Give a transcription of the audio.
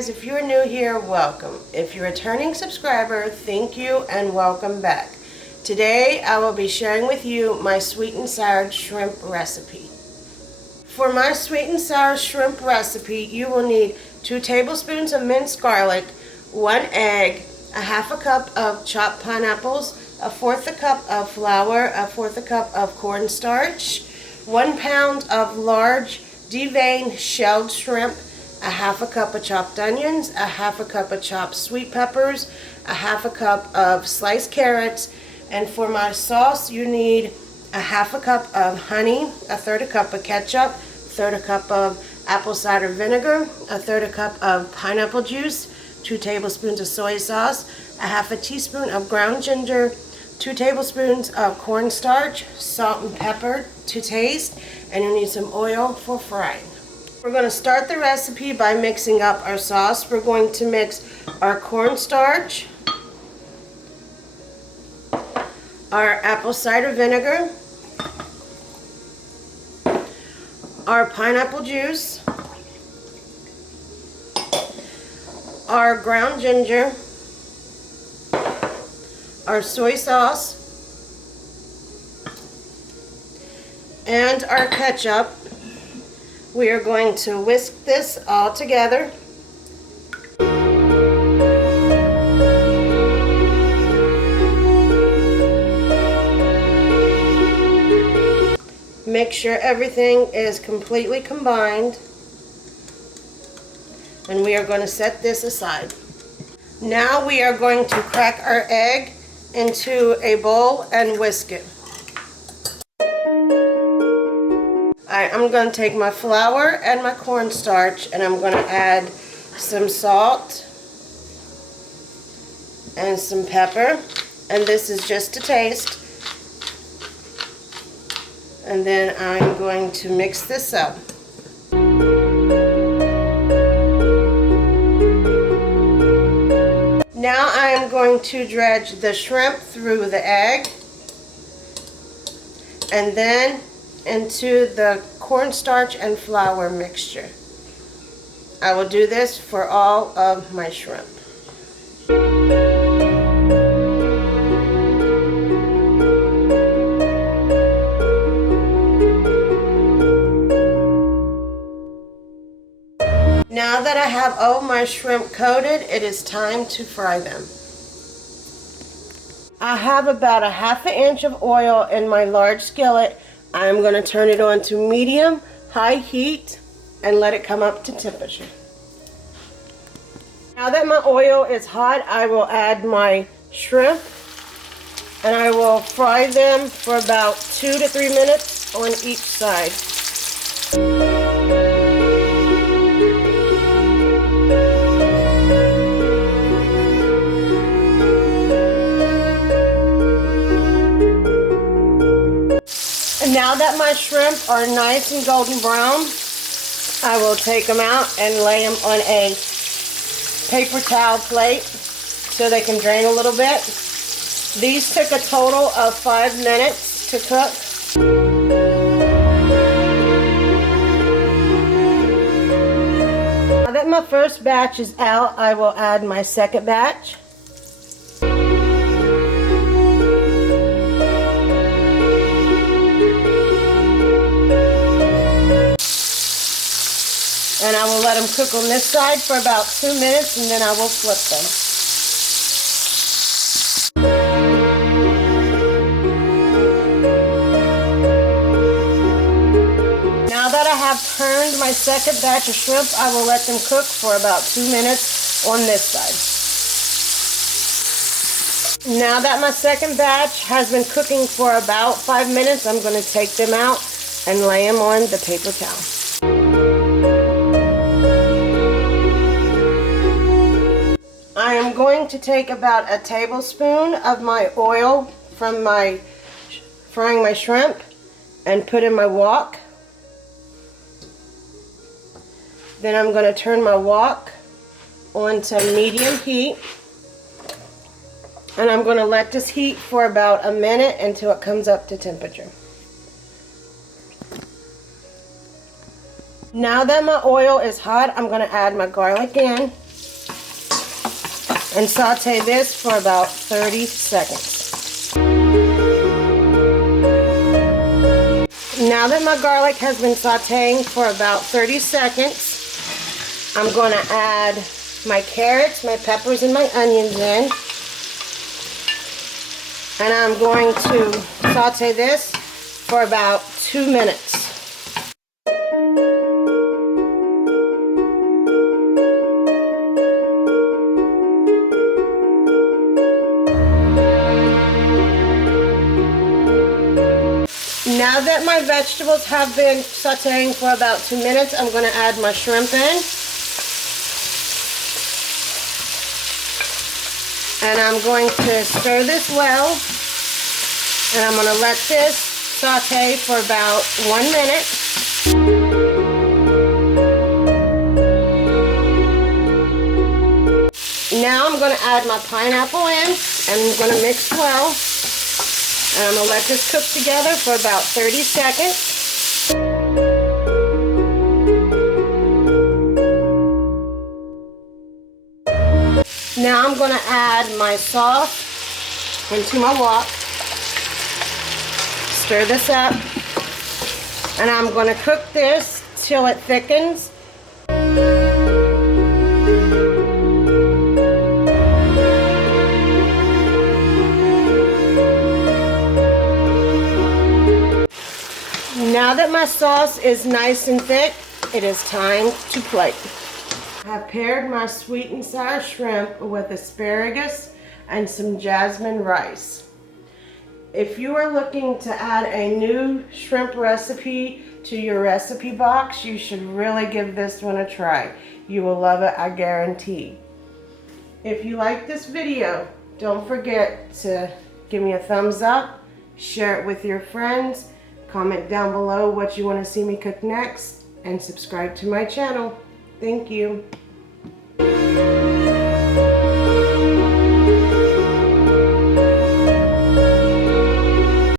guys, if you're new here, welcome. If you're a returning subscriber, thank you and welcome back. Today I will be sharing with you my sweet and sour shrimp recipe. For my sweet and sour shrimp recipe, you will need 2 tablespoons of minced garlic, 1 egg, a half a cup of chopped pineapples, a fourth a cup of flour, a fourth a cup of cornstarch, 1 pound of large deveined shelled shrimp, a half a cup of chopped onions, a half a cup of chopped sweet peppers, a half a cup of sliced carrots, and for my sauce you need a half a cup of honey, a third a cup of ketchup, a third a cup of apple cider vinegar, a third a cup of pineapple juice, 2 tablespoons of soy sauce, a half a teaspoon of ground ginger, 2 tablespoons of cornstarch, salt and pepper to taste, and you need some oil for frying. We're going to start the recipe by mixing up our sauce. We're going to mix our cornstarch, our apple cider vinegar, our pineapple juice, our ground ginger, our soy sauce, and our ketchup. We are going to whisk this all together. Make sure everything is completely combined, and we are going to set this aside. Now we are going to crack our egg into a bowl and whisk it. I'm going to take my flour and my cornstarch, and I'm going to add some salt and some pepper, and this is just to taste. And then I'm going to mix this up. Now I am going to dredge the shrimp through the egg and then into the cornstarch and flour mixture. I will do this for all of my shrimp. Now that I have all my shrimp coated, it is time to fry them. I have about a half an inch of oil in my large skillet. I'm going to turn it on to medium high heat and let it come up to temperature. Now that my oil is hot, I will add my shrimp and I will fry them for about 2 to 3 minutes on each side. Now that my shrimp are nice and golden brown, I will take them out and lay them on a paper towel plate so they can drain a little bit. These took a total of 5 minutes to cook. Now that my first batch is out, I will add my second batch. And I will let them cook on this side for about 2 minutes, and then I will flip them. Now that I have turned my second batch of shrimp, I will let them cook for about 2 minutes on this side. Now that my second batch has been cooking for about 5 minutes, I'm going to take them out and lay them on the paper towel. I am going to take about a tablespoon of my oil from my frying my shrimp and put in my wok. Then I'm going to turn my wok on to medium heat, and I'm going to let this heat for about a minute until it comes up to temperature. Now that my oil is hot, I'm going to add my garlic in. and saute this for about 30 seconds. Now that my garlic has been sauteing for about 30 seconds, I'm going to add my carrots, my peppers, and my onions in. And I'm going to saute this for about 2 minutes. Now that my vegetables have been sauteing for about 2 minutes, I'm going to add my shrimp in. And I'm going to stir this well. And I'm going to let this saute for about 1 minute. Now I'm going to add my pineapple in, and I'm going to mix well. And I'm going to let this cook together for about 30 seconds. Now I'm going to add my sauce into my wok. Stir this up. And I'm going to cook this till it thickens. Now that my sauce is nice and thick, it is time to plate. I've paired my sweet and sour shrimp with asparagus and some jasmine rice. If you are looking to add a new shrimp recipe to your recipe box, you should really give this one a try. You will love it, I guarantee. If you like this video, don't forget to give me a thumbs up, share it with your friends, comment down below what you want to see me cook next, and subscribe to my channel. Thank you.